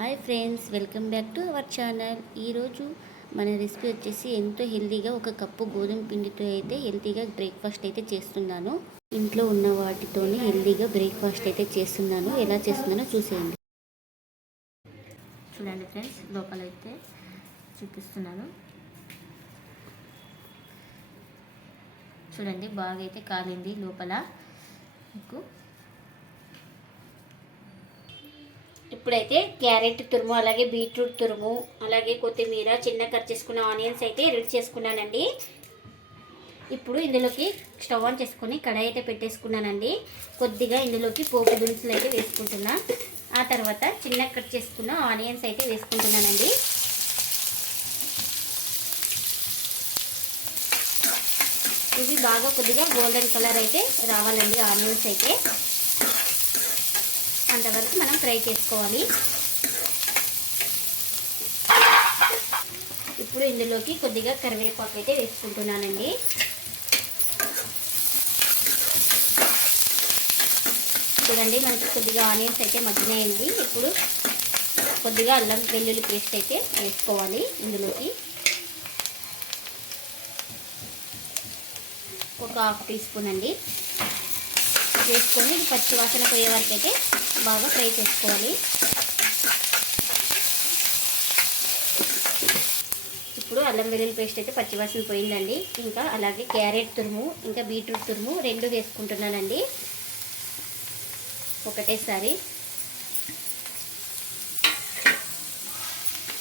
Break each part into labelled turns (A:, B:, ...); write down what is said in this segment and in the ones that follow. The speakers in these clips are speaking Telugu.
A: Hi friends welcome back to our channel. ఈరోజు మన రెసిపీ వచ్చేసి ఎంతో హెల్తీగా ఒక కప్పు గోధుమ పిండితో అయితే హెల్తీగా బ్రేక్ఫాస్ట్ అయితే చేస్తున్నాను. ఇంట్లో ఉన్న వాటితోనే హెల్తీగా బ్రేక్ఫాస్ట్ అయితే చేస్తున్నాను. ఎలా చేస్తున్నానో చూసేయండి. చూడండి ఫ్రెండ్స్ లోపల అయితే చూపిస్తున్నాను. చూడండి బాగా అయితే కాలింది లోపల. మీకు ఇప్పుడైతే క్యారెట్ తురుము అలాగే బీట్రూట్ తురుము అలాగే కొత్తిమీర చిన్న కట్ చేసుకున్న ఆనియన్స్ అయితే రెడీ చేసుకున్నానండి. ఇప్పుడు ఇందులోకి స్టవ్ ఆన్ చేసుకొని కడాయి అయితే పెట్టేసుకున్నానండి. కొద్దిగా ఇందులోకి పోపు దినుసులు అయితే వేసుకుంటున్నా. ఆ తర్వాత చిన్న కట్ చేసుకున్న ఆనియన్స్ అయితే వేసుకుంటున్నానండి. ఇవి బాగా కొద్దిగా గోల్డెన్ కలర్ అయితే రావాలండి ఆనియన్స్ అయితే. అంతవరకు మనం ఫ్రై చేసుకోవాలి. ఇప్పుడు ఇందులోకి కొద్దిగా కరివేపాకు అయితే వేసుకుంటున్నానండి. చూడండి మనకి కొద్దిగా ఆనియన్స్ అయితే మగ్గినాయండి. ఇప్పుడు కొద్దిగా అల్లం వెల్లుల్లి పేస్ట్ అయితే వేసుకోవాలి ఇందులోకి. ఒక హాఫ్ టీ స్పూన్ అండి. వేసుకొని పచ్చి వాసన పోయే వరకు అయితే బాగా ఫ్రై చేసుకోవాలి. ఇప్పుడు అల్లం వెల్లుల్లి పేస్ట్ అయితే పచ్చివాసన పోయిందండి. ఇంకా అలాగే క్యారెట్ తురుము ఇంకా బీట్రూట్ తురుము రెండు వేసుకుంటున్నానండి. ఒకటేసారి.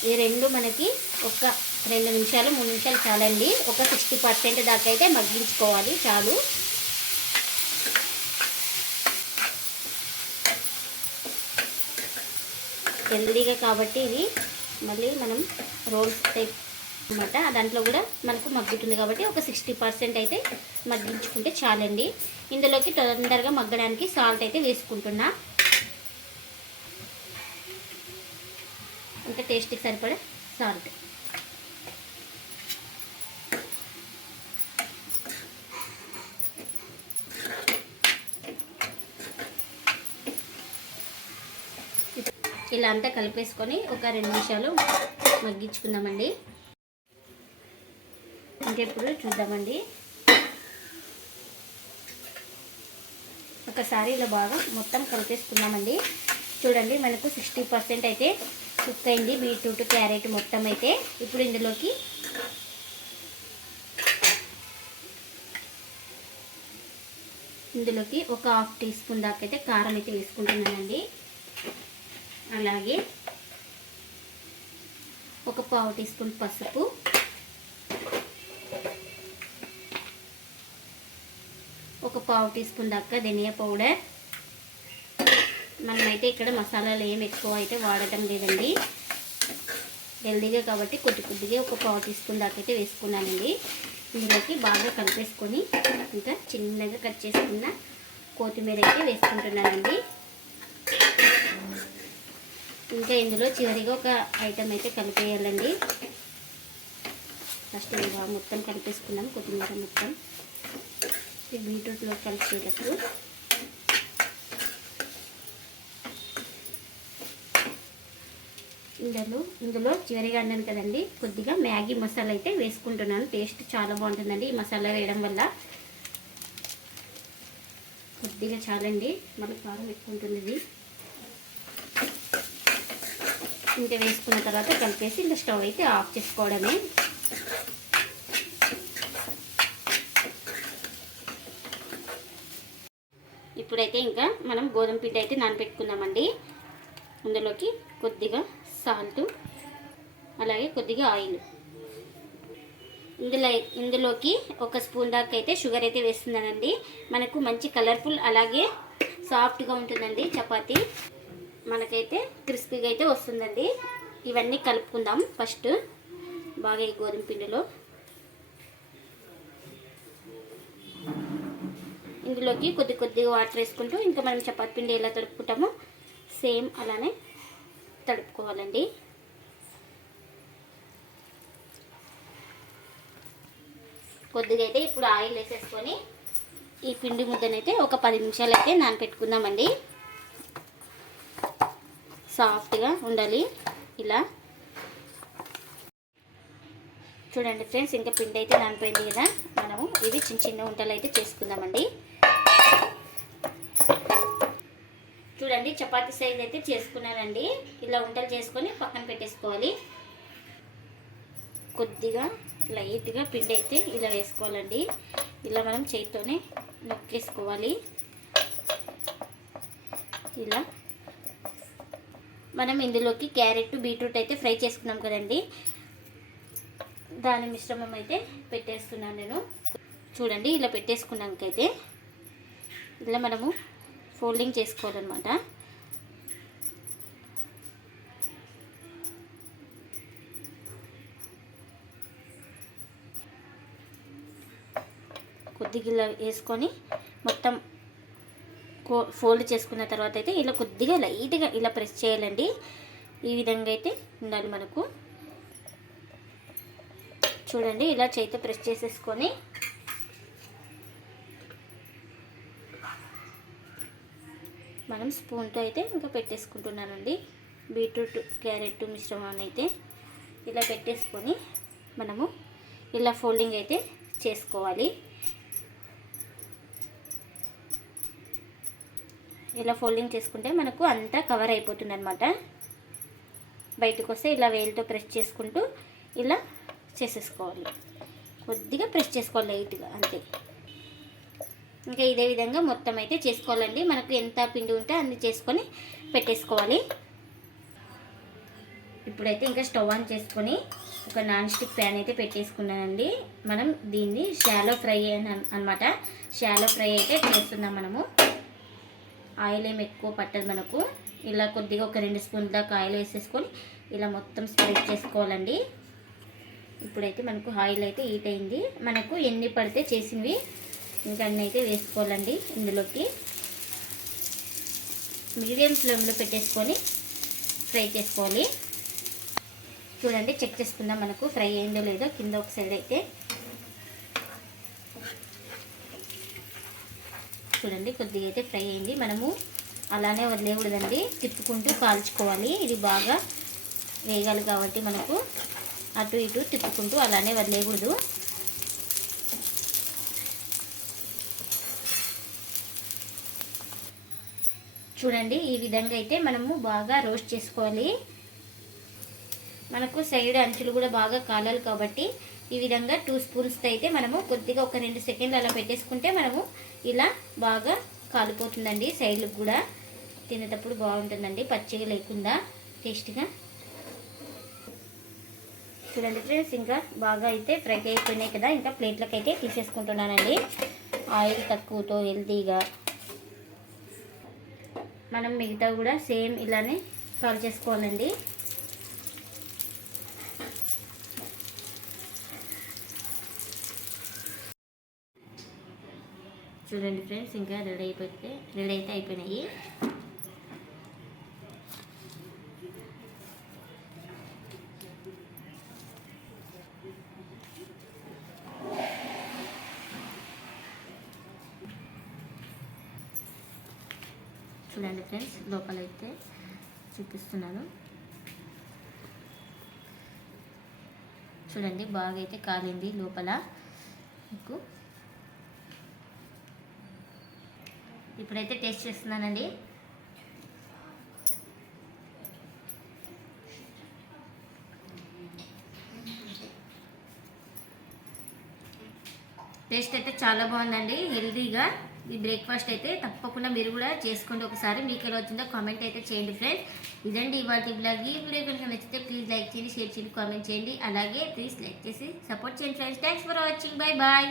A: ఈ రెండు మనకి ఒక రెండు నిమిషాలు మూడు నిమిషాలు చాలండి. ఒక సిక్స్టీ పర్సెంట్ దాకా అయితే మగ్గించుకోవాలి చాలు. హెల్దీగా కాబట్టి ఇది మళ్ళీ మనం రోల్స్ టైప్ అనమాట దాంట్లో కూడా మనకు మగ్గుతుంది కాబట్టి ఒక సిక్స్టీ పర్సెంట్ అయితే మగ్గించుకుంటే చాలండి. ఇందులోకి తొందరగా మగ్గడానికి సాల్ట్ అయితే వేసుకుంటున్నా. ఇంకా టేస్ట్కి సరిపడా సాల్ట్? ఇలా అంతా కలిపేసుకొని ఒక రెండు నిమిషాలు మగ్గించుకుందామండి. ఇంకెప్పుడు చూద్దామండి. ఒకసారి ఇలా బాగా మొత్తం కలిపేసుకుందామండి. చూడండి మనకు సిక్స్టీ పర్సెంట్ అయితే కుక్ అయింది బీట్రూట్ క్యారెట్ మొత్తం అయితే. ఇప్పుడు ఇందులోకి ఇందులోకి ఒక హాఫ్ టీ స్పూన్ దాకా అయితే కారం అయితే వేసుకుంటున్నానండి. అలాగే ఒక పావు టీ స్పూన్ పసుపు. ఒక పావు టీ స్పూన్ దాకా ధనియా పౌడర్. మనమైతే ఇక్కడ మసాలాలు ఏం ఎక్కువ అయితే వాడటం లేదండి. హెల్దీగా కాబట్టి కొద్ది కొద్దిగా ఒక పావు టీ స్పూన్ దాకా అయితే వేసుకున్నానండి. ఇందులోకి బాగా కలిపేసుకొని ఇంకా చిన్నగా కట్ చేసుకున్న కొత్తిమీర అయితే వేసుకుంటున్నానండి. ఇంకా ఇందులో చివరిగా ఒక ఐటమ్ అయితే కలిపేయాలండి. ఫస్ట్ ఇలా మొత్తం కలిపేసుకున్నాం కొత్తిమీర మొత్తం. బీట్రూట్లో కలిసేటప్పుడు ఇందులో ఇందులో చివరిగా అన్నాను కదండి కొద్దిగా మ్యాగీ మసాలా అయితే వేసుకుంటున్నాను. టేస్ట్ చాలా బాగుంటుందండి ఈ మసాలా వేయడం వల్ల. కొద్దిగా చాలండి మళ్ళీ కారం ఎక్కువ ఉంటుంది ఇది ఇంకా వేసుకున్న తర్వాత కలిపేసి ఇంకా స్టవ్ అయితే ఆఫ్ చేసుకోవడమే. ఇప్పుడైతే ఇంకా మనం గోధుమ పిండి అయితే నానబెట్టుకుందామండి. అందులోకి కొద్దిగా సాల్ట్ అలాగే కొద్దిగా ఆయిల్. ఇందులో ఇందులోకి ఒక స్పూన్ దాకా అయితే షుగర్ అయితే వేస్తున్నానండి. మనకు మంచి కలర్ఫుల్ అలాగే సాఫ్ట్గా ఉంటుందండి చపాతీ. మనకైతే క్రిస్పీగా అయితే వస్తుందండి. ఇవన్నీ కలుపుకుందాం ఫస్ట్. బాగా ఈ గోధుమ పిండిలో. ఇందులోకి కొద్ది కొద్దిగా వాటర్ వేసుకుంటూ ఇంకా మనం చపాతి పిండి ఎలా తడుపుకుంటామో సేమ్ అలానే తడుపుకోవాలండి. కొద్దిగా అయితే ఇప్పుడు ఆయిల్ వేసేసుకొని ఈ పిండి ముద్దనైతే ఒక పది నిమిషాలు అయితే నానపెట్టుకుందామండి. సాఫ్ట్గా ఉండాలి. ఇలా. చూడండి ఫ్రెండ్స్ ఇంకా పిండి అయితే నానిపోయింది కదా. మనము ఇవి చిన్న చిన్న వంటలు అయితే చేసుకుందామండి. చూడండి చపాతీ సైజ్ అయితే చేసుకున్నానండి. ఇలా వంటలు చేసుకొని పక్కన పెట్టేసుకోవాలి. కొద్దిగా లైట్గా పిండి అయితే ఇలా వేసుకోవాలండి. ఇలా మనం చేతితోనే నొక్కేసుకోవాలి. ఇలా. మనం ఇందులోకి క్యారెట్ బీట్రూట్ అయితే ఫ్రై చేసుకున్నాం కదండి. దాని మిశ్రమం అయితే పెట్టేస్తున్నాను నేను. చూడండి ఇలా పెట్టేసుకున్నాకైతే ఇలా మనము ఫోల్డింగ్ చేసుకోవాలన్నమాట. కొద్దిగా ఇలా వేసుకొని మొత్తం ఫోల్డ్ చేసుకున్న తర్వాత అయితే ఇలా కొద్దిగా లైట్గా ఇలా ప్రెస్ చేయాలండి. ఈ విధంగా అయితే ఉండాలి మనకు. చూడండి ఇలా చేతితో ప్రెస్ చేసేసుకొని. మనం స్పూన్తో అయితే ఇంకా పెట్టేసుకుంటున్నానండి బీట్రూట్ క్యారెట్ మిశ్రమాన్ని అయితే ఇలా పెట్టేసుకొని మనము ఇలా ఫోల్డింగ్ అయితే చేసుకోవాలి. ఇలా ఫోల్డింగ్ చేసుకుంటే మనకు అంతా కవర్ అయిపోతుంది అనమాట బయటకు వస్తే ఇలా వేలుతో ప్రెస్ చేసుకుంటూ ఇలా చేసేసుకోవాలి. కొద్దిగా ప్రెస్ చేసుకోవాలి లైట్గా అంతే. ఇంకా ఇదే విధంగా మొత్తం అయితే చేసుకోవాలండి. మనకు ఎంత పిండి ఉంటే అన్ని చేసుకొని పెట్టేసుకోవాలి. ఇప్పుడైతే ఇంకా స్టవ్ ఆన్ చేసుకొని ఒక నాన్ స్టిక్ ప్యాన్ అయితే పెట్టేసుకున్నానండి. మనం దీన్ని షాలో ఫ్రై అనమాట షాలో ఫ్రై అయితే చేస్తున్నాం మనము. ఆయిల్ ఏమి ఎక్కువ పట్టదు మనకు. ఇలా కొద్దిగా ఒక రెండు స్పూన్ దాకా ఆయిల్ వేసేసుకొని ఇలా మొత్తం స్ప్రెడ్ చేసుకోవాలండి. ఇప్పుడైతే మనకు ఆయిల్ అయితే హీట్ అయింది. మనకు ఎన్ని పడితే చేసినవి ఇంకా అన్నీ అయితే వేసుకోవాలండి ఇందులోకి. మీడియం ఫ్లేమ్లో పెట్టేసుకొని ఫ్రై చేసుకోవాలి. చూడండి చెక్ చేసుకుందాం మనకు ఫ్రై అయిందో లేదో కింద ఒక సైడ్ అయితే. చూడండి కొద్దిగా అయితే ఫ్రై అయింది. మనము అలానే వదిలేకూడదండి తిప్పుకుంటూ కాల్చుకోవాలి. ఇది బాగా వేగాలి కాబట్టి మనకు అటు ఇటు తిప్పుకుంటూ అలానే వదిలేయకూడదు. చూడండి ఈ విధంగా అయితే మనము బాగా రోస్ట్ చేసుకోవాలి. మనకు సైడ్ అంచులు కూడా బాగా కాలాలి కాబట్టి ఈ విధంగా టూ స్పూన్స్తో అయితే మనము కొద్దిగా ఒక రెండు సెకండ్లు అలా పెట్టేసుకుంటే మనము ఇలా బాగా కాలిపోతుందండి. సైడ్లకు కూడా తినేటప్పుడు బాగుంటుందండి. పచ్చిగా లేకుండా టేస్ట్గా. చూడండి ఫ్రెండ్స్ ఇంకా బాగా అయితే ఫ్రై అయిపోయినాయి కదా. ఇంకా ప్లేట్లకు అయితే తీసేసుకుంటున్నానండి. ఆయిల్ తక్కువతో హెల్తీగా. మనం మిగతా కూడా సేమ్ ఇలానే కాల్ చేసుకోవాలండి. చూడండి ఫ్రెండ్స్ ఇంకా రెడీ అయిపోతే రెడీ అయితే అయిపోయినాయి. చూడండి ఫ్రెండ్స్ లోపలైతే చూపిస్తున్నాను. చూడండి బాగా అయితే కాలింది లోపల. మీకు ఇప్పుడైతే టేస్ట్ చేస్తున్నానండి. టేస్ట్ అయితే చాలా బాగుందండి. హెల్దీగా ఈ బ్రేక్ఫాస్ట్ అయితే తప్పకుండా మీరు కూడా చేసుకోండి ఒకసారి. మీకు ఎలా వచ్చిందో కామెంట్ అయితే చేయండి ఫ్రెండ్స్. ఇదండి ఇవాటి బ్లాగ్. ఈ వీడియో కనుక నచ్చితే ప్లీజ్ లైక్ చేయండి షేర్ చేయండి కామెంట్ చేయండి. అలాగే ప్లీజ్ లైక్ చేసి సపోర్ట్ చేయండి friends. Thanks for watching bye bye